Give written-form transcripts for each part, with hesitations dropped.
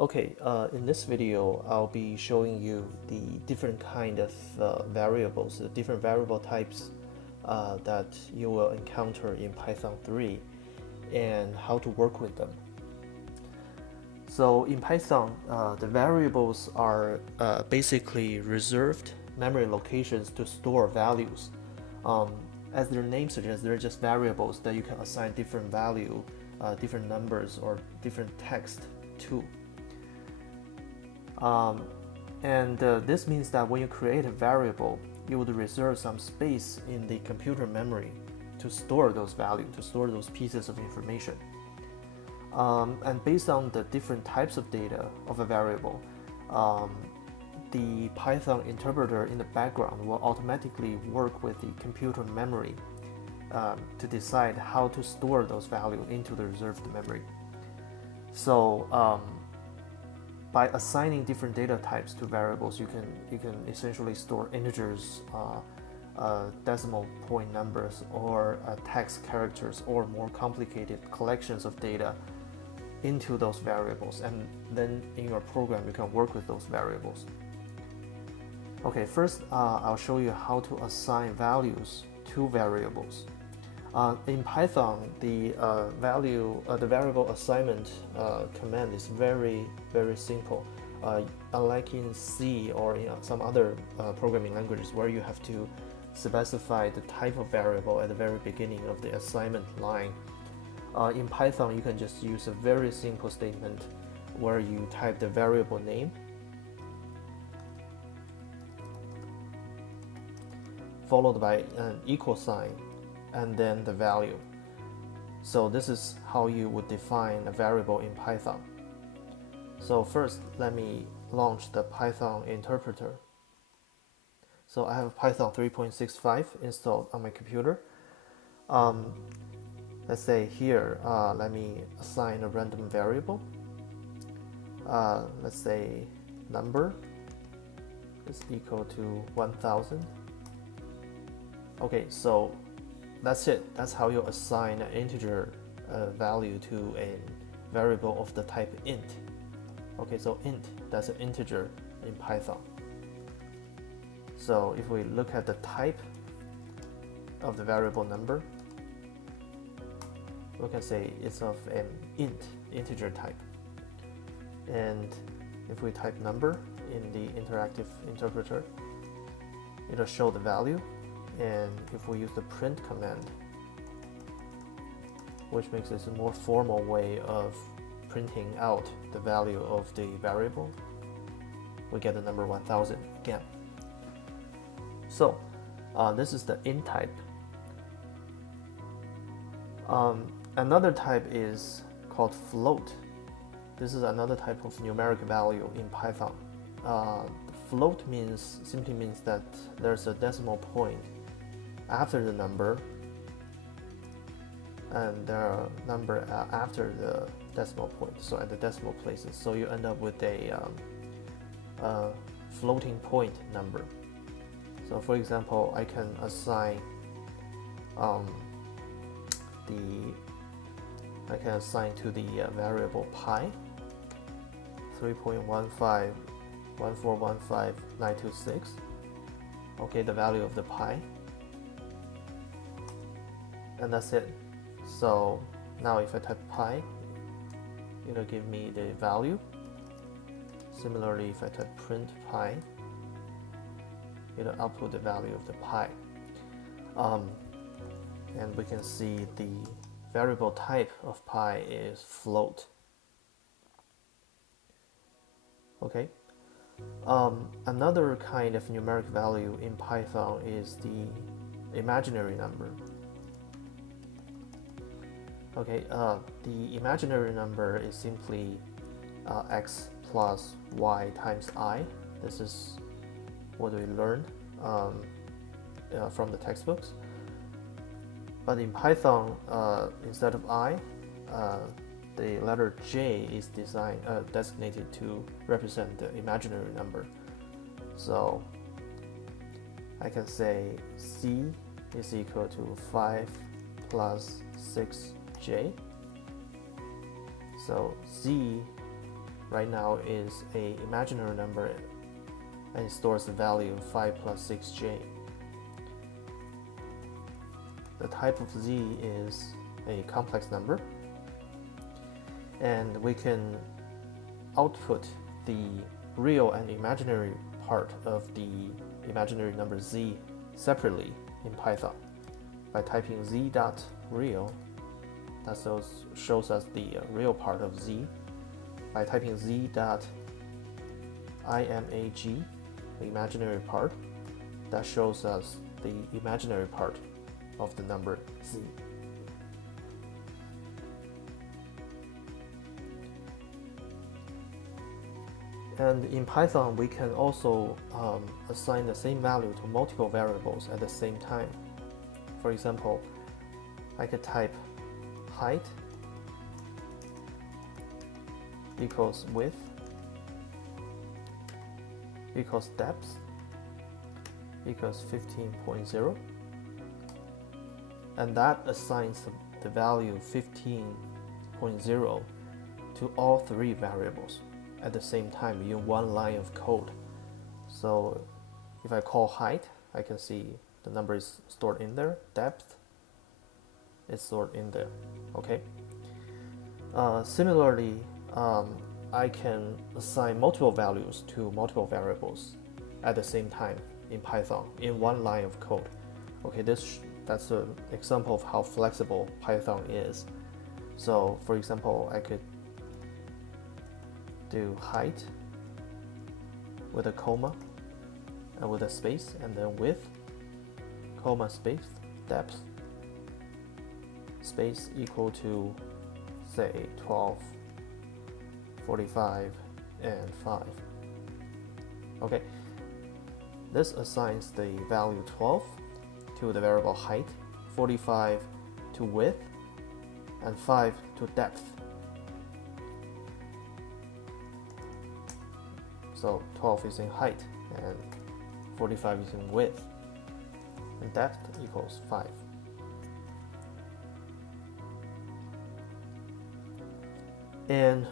Okay, in this video, I'll be showing you the different kind of variables, the different variable types that you will encounter in Python 3 and how to work with them. So in Python, the variables are basically reserved memory locations to store values. Um, as their name suggests, they're just variables that you can assign different value, different numbers, or different text to. This means that when you create a variable, you would reserve some space in the computer memory to store those values, to store those pieces of information. And based on the different types of data of a variable, the Python interpreter in the background will automatically work with the computer memory to decide how to store those values into the reserved memory. So by assigning different data types to variables, you can essentially store integers, decimal point numbers, or text characters, or more complicated collections of data into those variables, and then in your program you can work with those variables. Okay, first I'll show you how to assign values to variables. In Python, the variable assignment command is very simple. Unlike in C or in some other programming languages where you have to specify the type of variable at the very beginning of the assignment line, in Python you can just use a very simple statement where you type the variable name followed by an equal sign and then the value. So this is how you would define a variable in Python. So first, let me launch the Python interpreter. So I have Python 3.65 installed on my computer. Let's say here, let me assign a random variable. Let's say number is equal to 1000. Okay, so that's it. That's how you assign an integer value to a variable of the type int. Okay, so int, that's an integer in Python. So if we look at the type of the variable number, we can say it's of an integer type. And if we type number in the interactive interpreter, it'll show the value. And if we use the print command, which makes this a more formal way of printing out the value of the variable, we get the number 1000 again. So this is the int type. Another type is called float. This is another type of numeric value in Python. Float simply means that there's a decimal point after the number, and there are number after the decimal point, so at the decimal places. So you end up with a floating point number. So for example, I can assign to the variable pi 3.151415.926. Okay, the value of the pi, and that's it. So now if I type pi, it'll give me the value. Similarly, if I type print pi, it'll output the value of the pi. And we can see the variable type of pi is float. Okay. Another kind of numeric value in Python is the imaginary number. Okay, the imaginary number is simply x plus y times I. This is what we learned from the textbooks. But in Python, instead of I, the letter J is designated to represent the imaginary number. So I can say C is equal to 5 plus 6J. So Z right now is a imaginary number and it stores the value 5 plus 6j. The type of z is a complex number, and we can output the real and imaginary part of the imaginary number z separately in Python by typing z.real. That shows us the real part of z. By typing z.imag, the imaginary part, that shows us the imaginary part of the number z. And in Python, we can also assign the same value to multiple variables at the same time. For example, I could type height equals width equals depth equals 15.0, and that assigns the value 15.0 to all three variables at the same time in one line of code. So if I call height, I can see the number is stored in there. Depth is stored in there. Okay. Similarly, I can assign multiple values to multiple variables at the same time in Python in one line of code. Okay, that's an example of how flexible Python is. So for example, I could do height with a comma and with a space, and then width, comma, space, depth, space equal to say 12, 45, and 5. Okay, this assigns the value 12 to the variable height, 45 to width, and 5 to depth. So 12 is in height and 45 is in width, and depth equals 5. And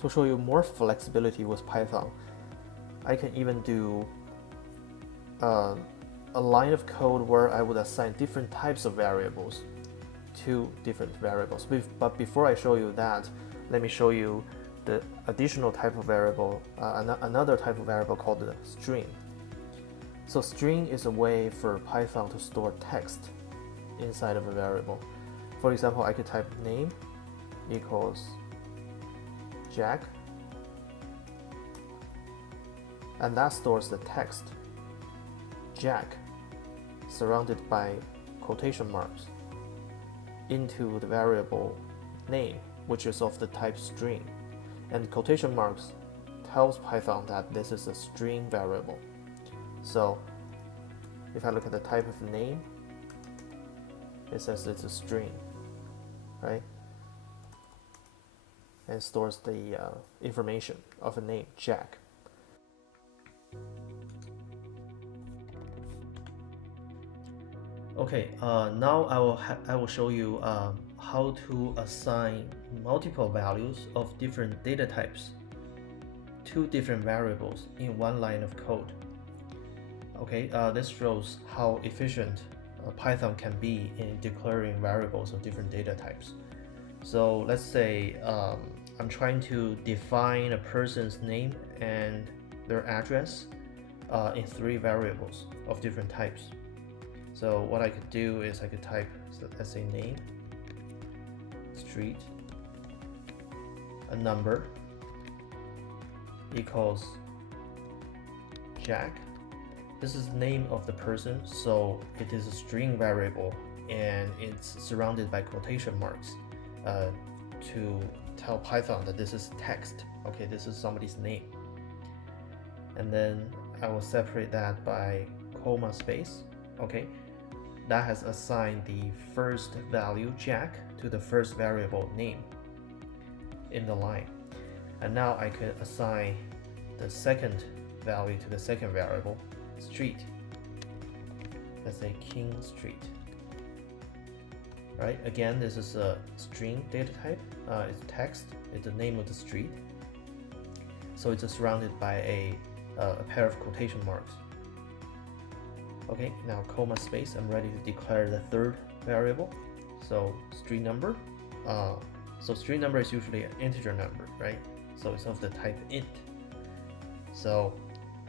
to show you more flexibility with Python, I can even do a line of code where I would assign different types of variables to different variables. But before I show you that, let me show you the additional type of variable, another type of variable called the string. So string is a way for Python to store text inside of a variable. For example, I could type name equals Jack, and that stores the text Jack surrounded by quotation marks into the variable name, which is of the type string. And quotation marks tells Python that this is a string variable. So if I look at the type of name, it says it's a string, right? And stores the information of a name, Jack. Okay, now I will show you how to assign multiple values of different data types to different variables in one line of code. Okay, this shows how efficient Python can be in declaring variables of different data types. So let's say I'm trying to define a person's name and their address in 3 variables of different types. So what I could do is I could type, let's say name, street, a number equals Jack. This is the name of the person, so it is a string variable and it's surrounded by quotation marks to tell Python that this is text. Okay, this is somebody's name. And then I will separate that by comma space. Okay, that has assigned the first value Jack to the first variable name in the line. And now I can assign the second value to the second variable, street. Let's say King Street. Right, again, this is a string data type. It's text, it's the name of the street. So it's surrounded by a pair of quotation marks. Okay, now comma space, I'm ready to declare the third variable. So string number. So string number is usually an integer number, right? So it's of the type int. So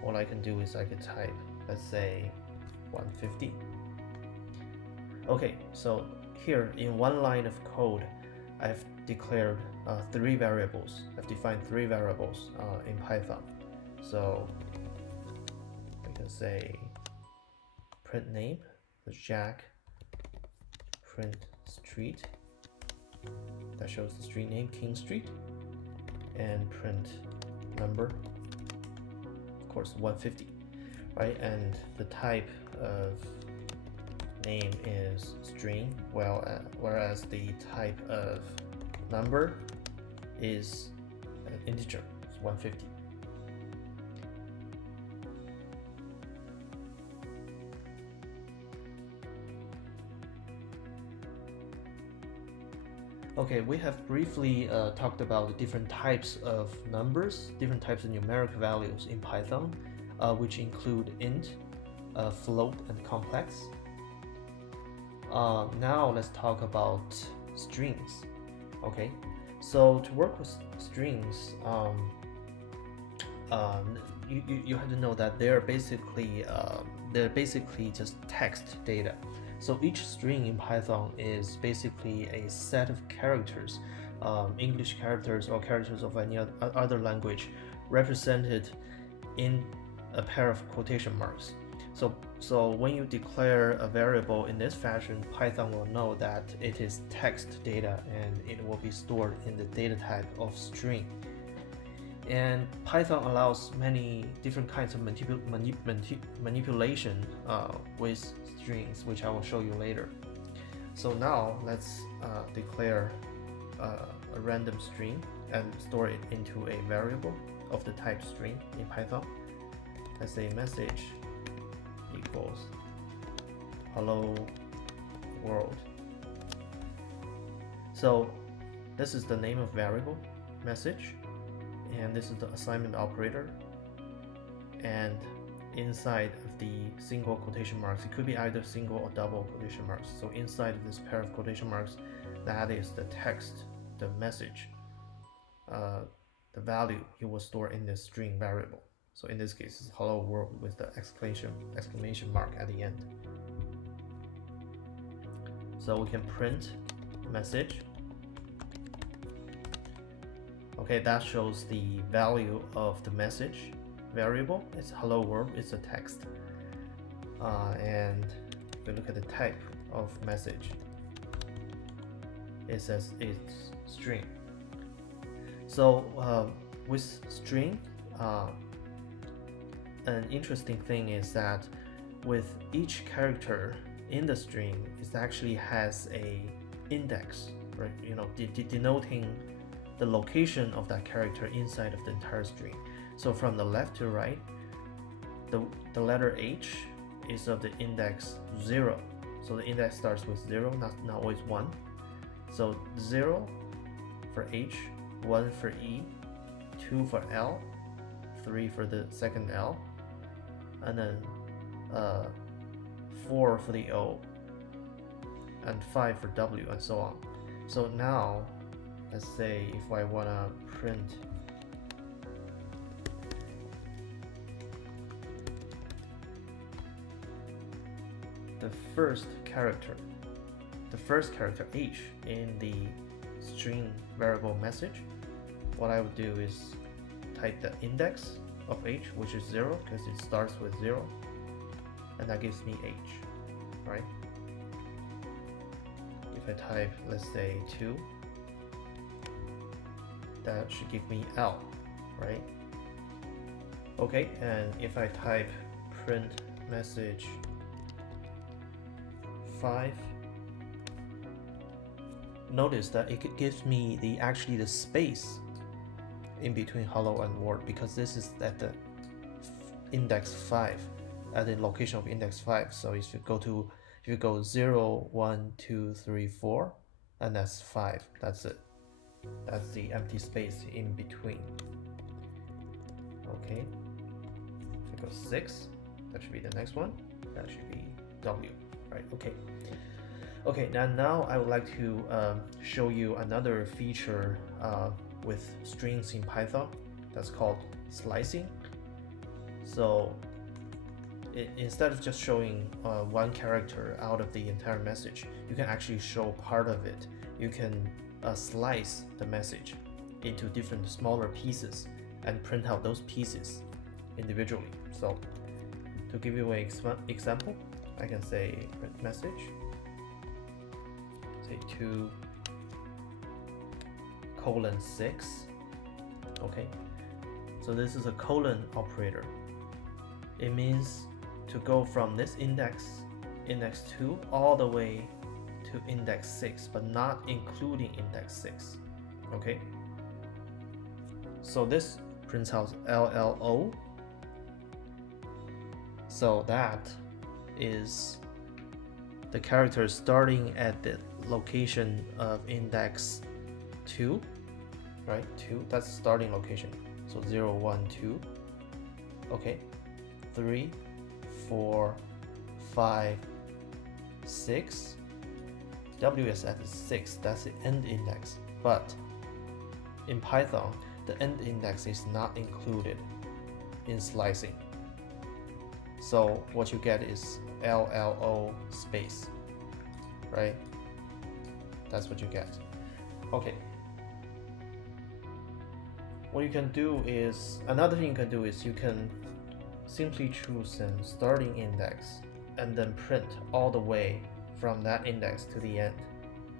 what I can do is I could type, let's say 150. Okay, so here in one line of code, I've declared three variables. I've defined three variables in Python. So I can say print name, the Jack, print street, that shows the street name, King Street, and print number, of course 150, right? And the type of name is string, whereas the type of number is an integer, it's 150. Okay, we have briefly talked about the different types of numbers, different types of numeric values in Python, which include int, float, and complex. Now let's talk about strings. Okay, so to work with strings, you have to know that they're basically just text data. So each string in Python is basically a set of characters, English characters or characters of any other language, represented in a pair of quotation marks. So when you declare a variable in this fashion, Python will know that it is text data and it will be stored in the data type of string. And Python allows many different kinds of manipulation with strings, which I will show you later. So now let's declare a random string and store it into a variable of the type string in Python. Let's say message equals hello world. So this is the name of variable, message, and this is the assignment operator, and inside of the single quotation marks, it could be either single or double quotation marks. So inside of this pair of quotation marks, that is the text, the message, the value you will store in this string variable. So in this case, it's hello world with the exclamation mark at the end. So we can print message. Okay, that shows the value of the message variable. It's hello world, it's a text. And if we look at the type of message, it says it's string. So with string, an interesting thing is that with each character in the string, it actually has a index, right? You know, denoting the location of that character inside of the entire string. So from the left to right, the letter H is of the index 0. So the index starts with 0, not always 1. So 0 for H, 1 for E, 2 for L, 3 for the second L, and then 4 for the O, and 5 for W, and so on. So now, let's say if I want to print the first character H in the string variable message, what I would do is type the index of H, which is 0 because it starts with 0, and that gives me H, right? If I type, let's say 2, that should give me L, right? Okay, and if I type print message 5, notice that it gives me actually the space in between hello and world, because this is at the index 5, at the location of index 5. So if you go 0, 1, 2, 3, 4, and that's 5, that's it. That's the empty space in between. Okay, figure 6, that should be the next one. That should be W, right? Okay. Okay, now I would like to show you another feature with strings in Python that's called slicing. So instead of just showing one character out of the entire message, you can actually show part of it. You can slice the message into different smaller pieces and print out those pieces individually. So to give you an example, I can say print message, say 2:6. Okay, so this is a colon operator. It means to go from this index 2 all the way to index 6, but not including index 6. Okay, so this prints out LLO. So that is the character starting at the location of index 2, right? 2, that's starting location. So 0, 1, 2. Okay, 3, 4, 5, 6. W is at 6, that's the end index. But in Python, the end index is not included in slicing. So what you get is LLO space, right? That's what you get. Okay. What you can do is, another thing you can do is you can simply choose a starting index and then print all the way from that index to the end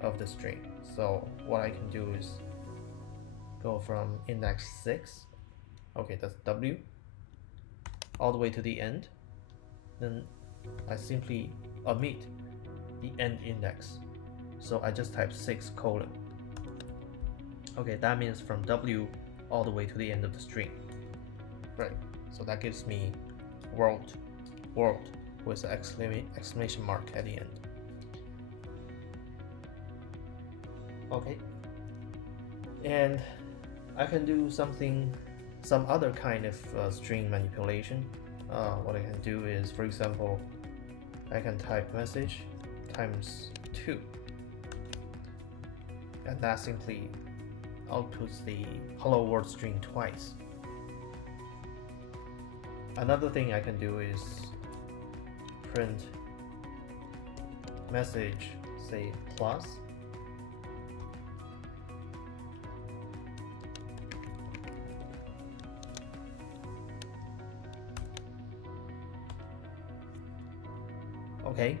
of the string. So what I can do is go from index 6, okay, that's W, all the way to the end. Then I simply omit the end index. So I just type 6 colon. Okay, that means from W all the way to the end of the string. Right, so that gives me world with an exclamation mark at the end. Okay, and I can do some other kind of string manipulation. What I can do is, for example, I can type message times 2, and that simply outputs the hello world string twice. Another thing I can do is print message, say plus, okay,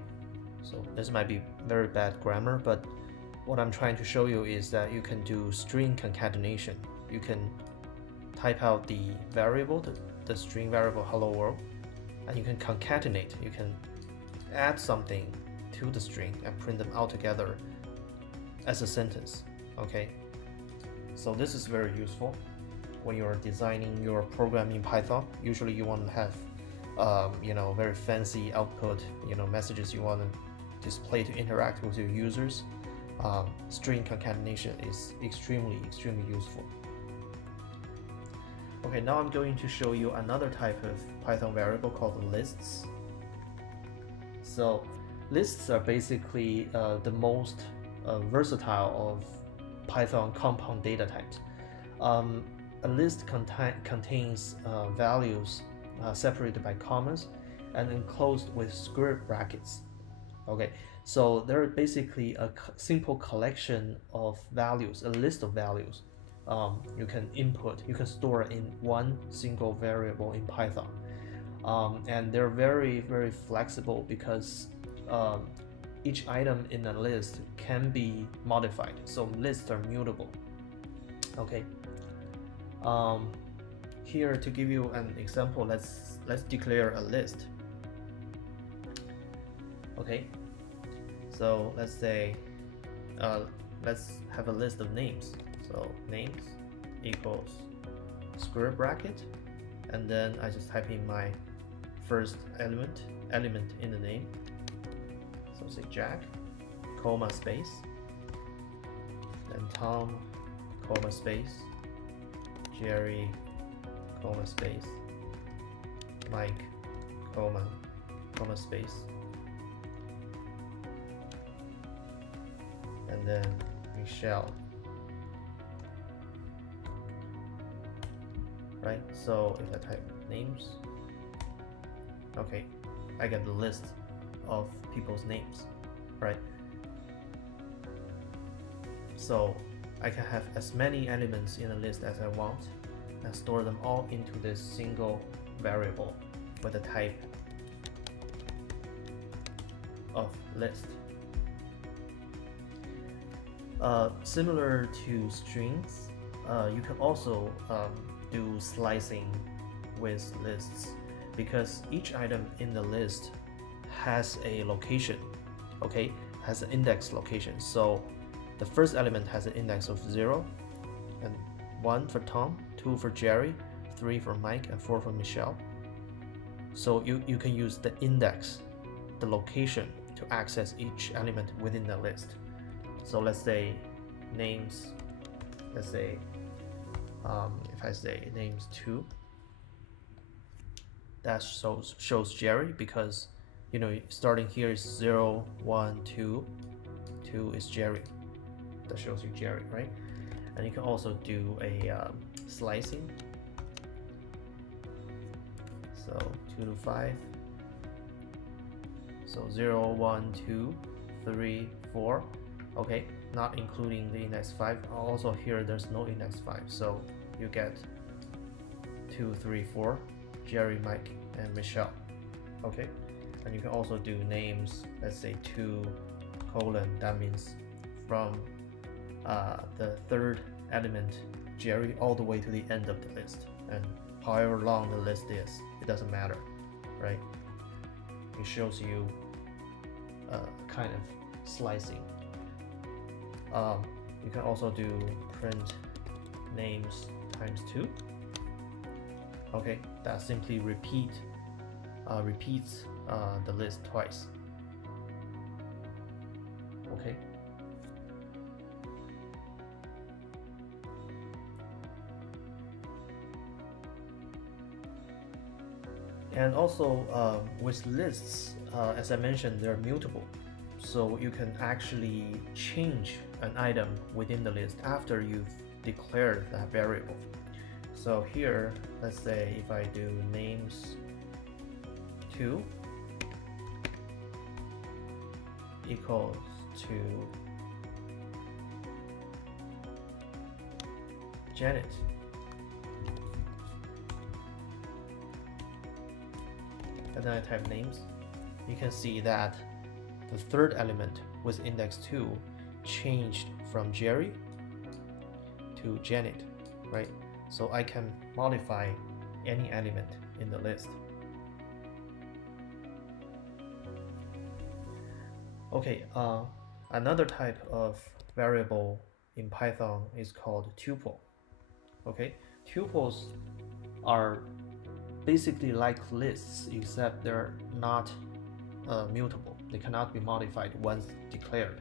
so this might be very bad grammar, but what I'm trying to show you is that you can do string concatenation. You can type out the variable, the string variable hello world, and you can concatenate. You can add something to the string and print them out together as a sentence. Okay, so this is very useful when you're designing your program in Python. Usually you want to have very fancy output, messages you want to display to interact with your users. String concatenation is extremely useful. Okay, now I'm going to show you another type of Python variable called lists. So lists are basically the most versatile of Python compound data types. A list contains values separated by commas and enclosed with square brackets. Okay, so they're basically a simple collection of values, a list of values you can store in one single variable in Python. And they're very flexible because each item in a list can be modified, so lists are mutable. Okay, here to give you an example, let's declare a list. Okay, so let's say let's have a list of names. So names equals square bracket, and then I just type in my first element in the name. So say Jack, comma space, then Tom, comma space, Jerry, comma space, Mike, comma space, and then Michelle. Right, so if I type names, okay, I get the list of people's names, right? So I can have as many elements in a list as I want and store them all into this single variable with a type of list. Similar to strings, you can also do slicing with lists, because each item in the list has a location, okay, has an index location. So the first element has an index of 0 and 1 for Tom, 2 for Jerry, 3 for Mike, and 4 for Michelle. So you can use the index, the location, to access each element within the list. So let's say names, let's say if I say names 2, that shows Jerry, because starting here is 0, 1, 2, 2 is Jerry. That shows you Jerry, right? And you can also do a slicing. So 2 to 5. So 0, 1, 2, 3, 4. Okay, not including the index 5. Also here there's no index 5. So you get 2, 3, 4, Jerry, Mike, and Michelle. Okay, and you can also do names. Let's say 2, that means from the third element, Jerry, all the way to the end of the list. And however long the list is, it doesn't matter, right? It shows you kind of slicing. You can also do print names times 2. Okay, that simply repeats the list twice. Okay. And also with lists, as I mentioned, they're mutable. So you can actually change an item within the list after you've declared that variable. So here, let's say if I do names 2 equals to Janet. And then I type names, you can see that the third element with index 2 changed from Jerry to Janet, right? So I can modify any element in the list. Okay, another type of variable in Python is called tuple. Okay, tuples are basically like lists, except they're not mutable. They cannot be modified once declared.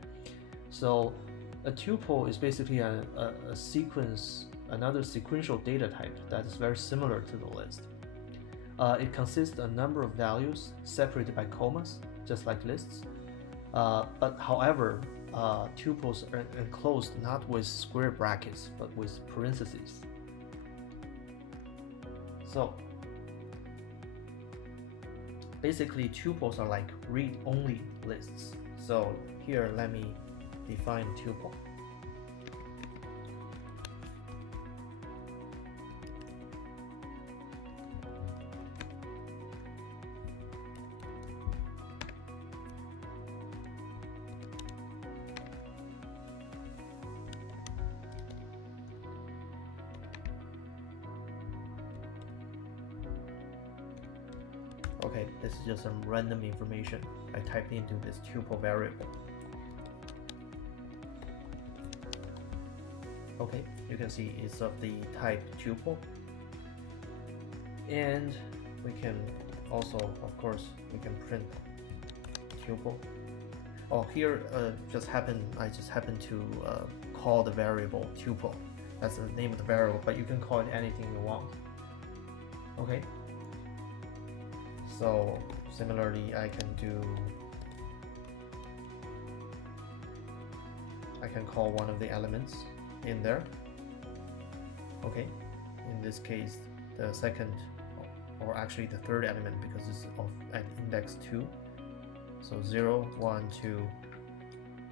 So a tuple is basically a sequence, another sequential data type that is very similar to the list. It consists of a number of values separated by commas, just like lists. But however, tuples are enclosed not with square brackets, but with parentheses. So basically, tuples are like read-only lists. So here, let me define tuple. Okay, this is just some random information I typed into this tuple variable. Okay, you can see it's of the type tuple. And we can also, of course, we can print tuple. Oh, here I just happened to call the variable tuple. That's the name of the variable, but you can call it anything you want. Okay, so similarly I can call one of the elements in there. Okay, in this case the second, or actually the third element, because it's of at index 2, so 0, 1, 2,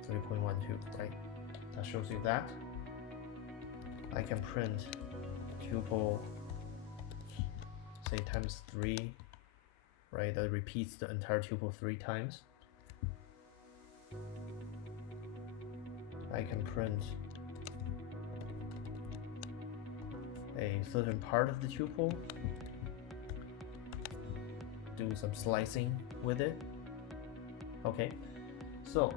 3.12, right? That shows you that. I can print tuple, say times 3, right? That repeats the entire tuple 3 times. I can print a certain part of the tuple, do some slicing with it. Okay, so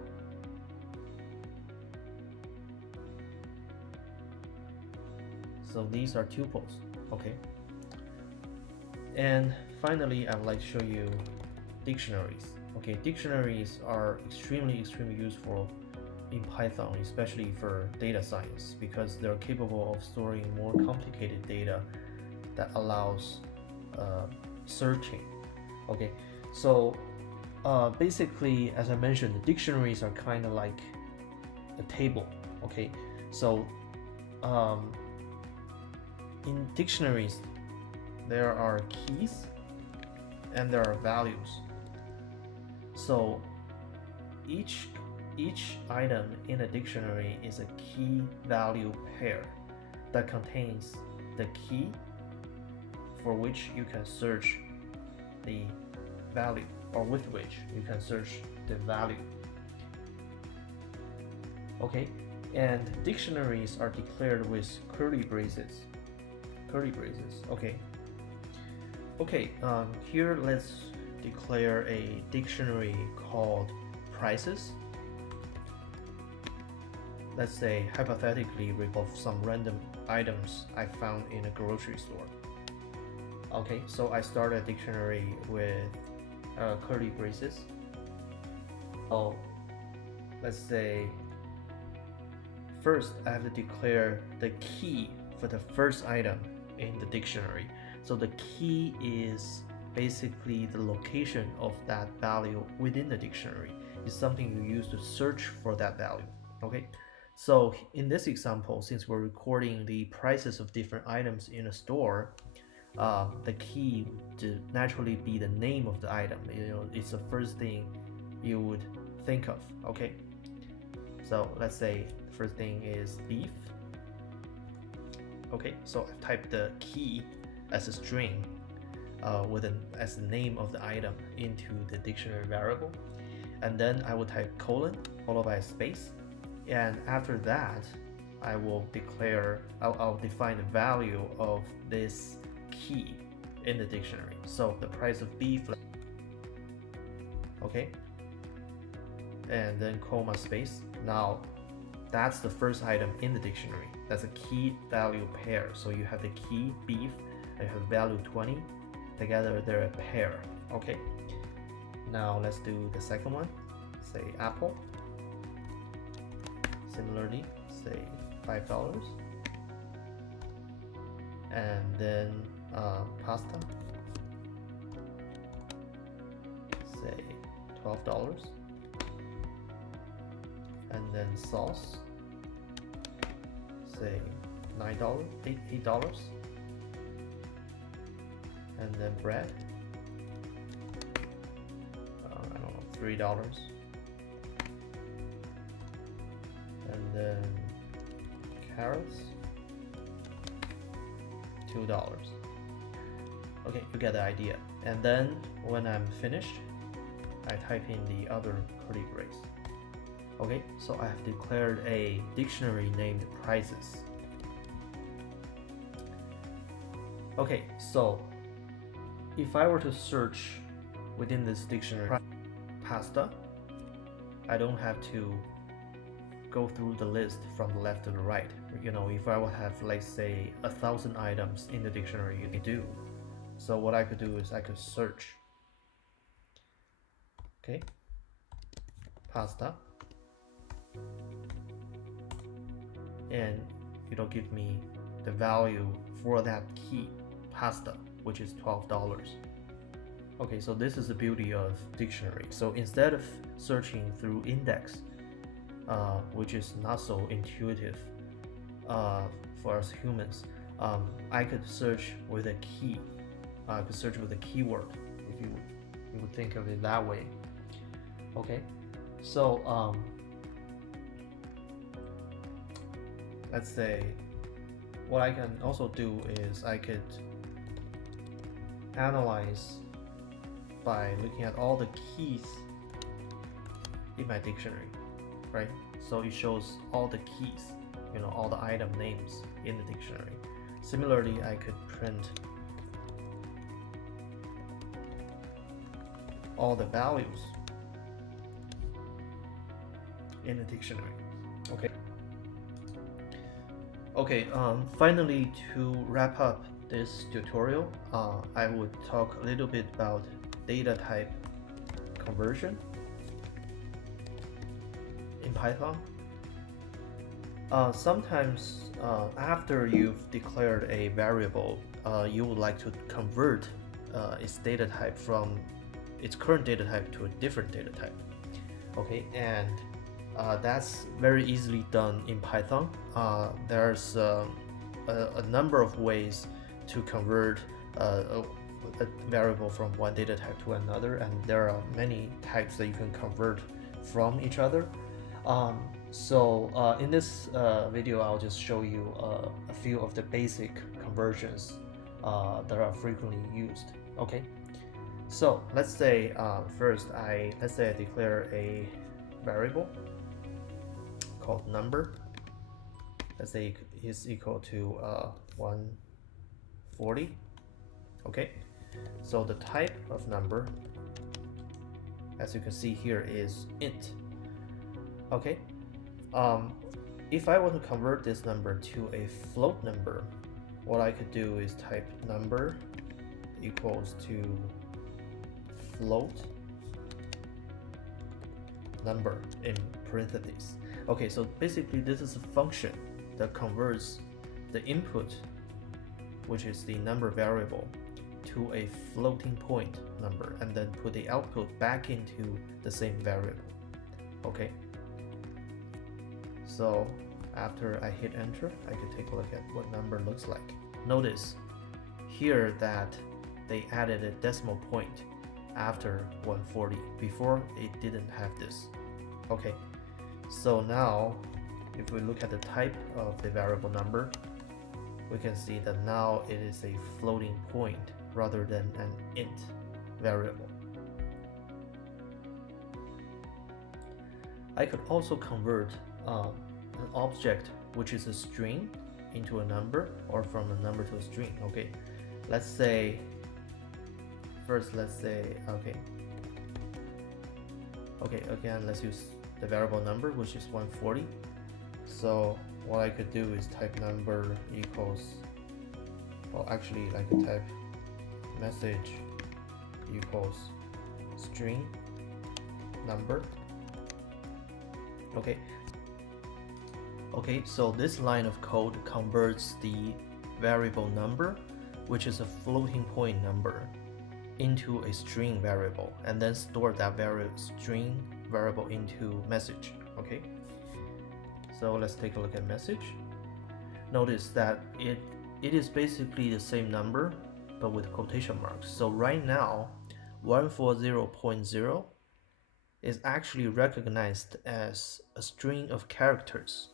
these are tuples. Okay, and finally I would like to show you dictionaries. Okay, dictionaries are extremely useful in Python, especially for data science, because they're capable of storing more complicated data that allows searching. Okay, so basically, as I mentioned, the dictionaries are kind of like a table. Okay, so in dictionaries there are keys and there are values. So each item in a dictionary is a key value pair that contains the key for which you can search the value, or with which you can search the value. Okay, and dictionaries are declared with curly braces. Okay, here let's declare a dictionary called prices. Let's say hypothetically of some random items I found in a grocery store. Okay, so I start a dictionary with curly braces. So let's say first I have to declare the key for the first item in the dictionary. So the key is basically the location of that value within the dictionary. It's something you use to search for that value. Okay, so in this example, since we're recording the prices of different items in a store, the key would naturally be the name of the item. It's the first thing you would think of. Okay, so let's say the first thing is beef. Okay, so I've typed the key as a string as the name of the item into the dictionary variable, and then I will type colon followed by a space, and after that I will I'll define the value of this key in the dictionary. So the price of beef, okay, and then comma space. Now that's the first item in the dictionary. That's a key value pair. So you have the key beef and you have value 20. Together they're a pair. Okay, now let's do the second one. Say apple. Similarly, say $5, and then pasta, say $12, and then sauce, say $9, $8, and then bread, I don't know, $3, and then carrots, $2. Okay, you get the idea. And then when I'm finished, I type in the other curly brace. Okay, so I have declared a dictionary named prices. Okay, so if I were to search within this dictionary pasta, I don't have to go through the list from the left to the right. If I would have, like, say 1,000 items in the dictionary, you can do. So what I could do is I could search, okay, pasta, and it'll give me the value for that key, pasta. which is $12. Okay, so this is the beauty of dictionary. So instead of searching through index, which is not so intuitive for us humans, I could search with a key. I could search with a keyword, if you would think of it that way. Okay, so let's say what I can also do is I could analyze by looking at all the keys in my dictionary, right? So it shows all the keys, all the item names in the dictionary. Similarly, I could print all the values in the dictionary. Okay, finally, to wrap up this tutorial, I would talk a little bit about data type conversion in Python. Sometimes after you've declared a variable, you would like to convert its data type from its current data type to a different data type. Okay, and that's very easily done in Python. There's a number of ways to convert a variable from one data type to another, and there are many types that you can convert from each other. So in this video, I'll just show you a few of the basic conversions that are frequently used. Okay, so let's say first I declare a variable called number. Let's say is equal to 140. Okay, so the type of number, as you can see here, is int. Okay, if I want to convert this number to a float number, what I could do is type number equals to float number in parentheses. Okay, so basically this is a function that converts the input, which is the number variable, to a floating point number, and then put the output back into the same variable. Okay, so after I hit enter, I can take a look at what number looks like. Notice here that they added a decimal point after 140. Before, it didn't have this. Okay, so now if we look at the type of the variable number, we can see that now it is a floating point rather than an int variable. I could also convert an object which is a string into a number, or from a number to a string. Okay, let's say again, let's use the variable number, which is 140. So what I could do is type number equals, well, actually I could type message equals string number. Okay, so this line of code converts the variable number, which is a floating point number, into a string variable, and then store that string variable into message. Okay, so let's take a look at message. Notice that it is basically the same number but with quotation marks. So right now 140.0 is actually recognized as a string of characters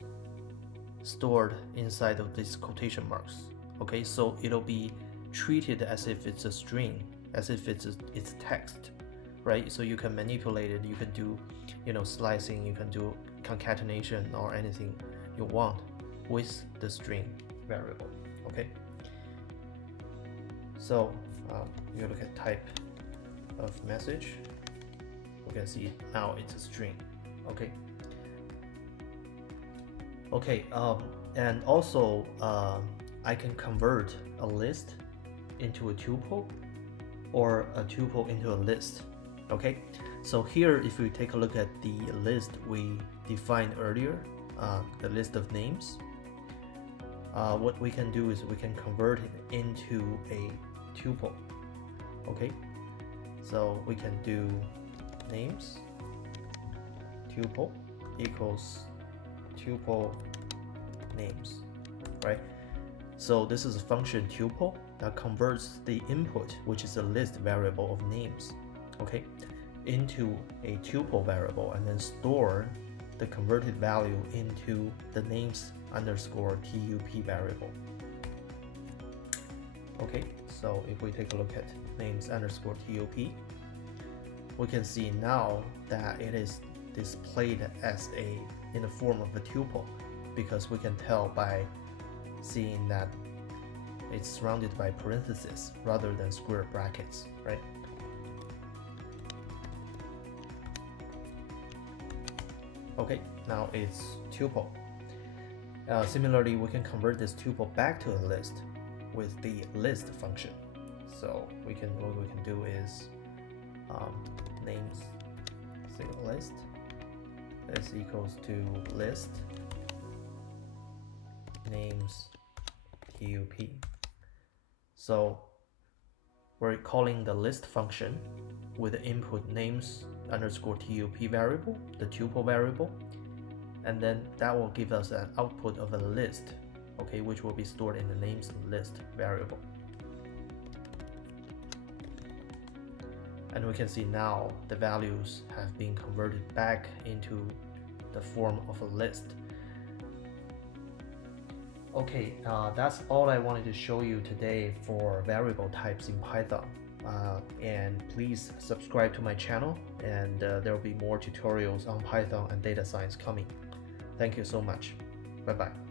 stored inside of these quotation marks. Okay, so it'll be treated as if it's a string, as if it's text, right? So you can manipulate it, you can do slicing, you can do concatenation or anything you want with the string variable. Okay, so you look at type of message, we can see now it's a string. Okay, and also I can convert a list into a tuple, or a tuple into a list. Okay, so here if we take a look at the list we defined earlier, the list of names, what we can do is we can convert it into a tuple. Okay, so we can do names tuple equals tuple names, right? So this is a function tuple that converts the input, which is a list variable of names, okay, into a tuple variable and then store the converted value into the names underscore tup variable. Okay, so if we take a look at names underscore tup, we can see now that it is displayed as in the form of a tuple, because we can tell by seeing that it's surrounded by parentheses rather than square brackets, right? Okay, now it's tuple. Similarly, we can convert this tuple back to a list with the list function. So what we can do is names list is equals to list names tup. So we're calling the list function with the input names underscore tup variable, the tuple variable, and then that will give us an output of a list, okay, which will be stored in the names list variable. And we can see now the values have been converted back into the form of a list. Okay, that's all I wanted to show you today for variable types in Python. And please subscribe to my channel, and there will be more tutorials on Python and data science coming. Thank you so much. Bye bye.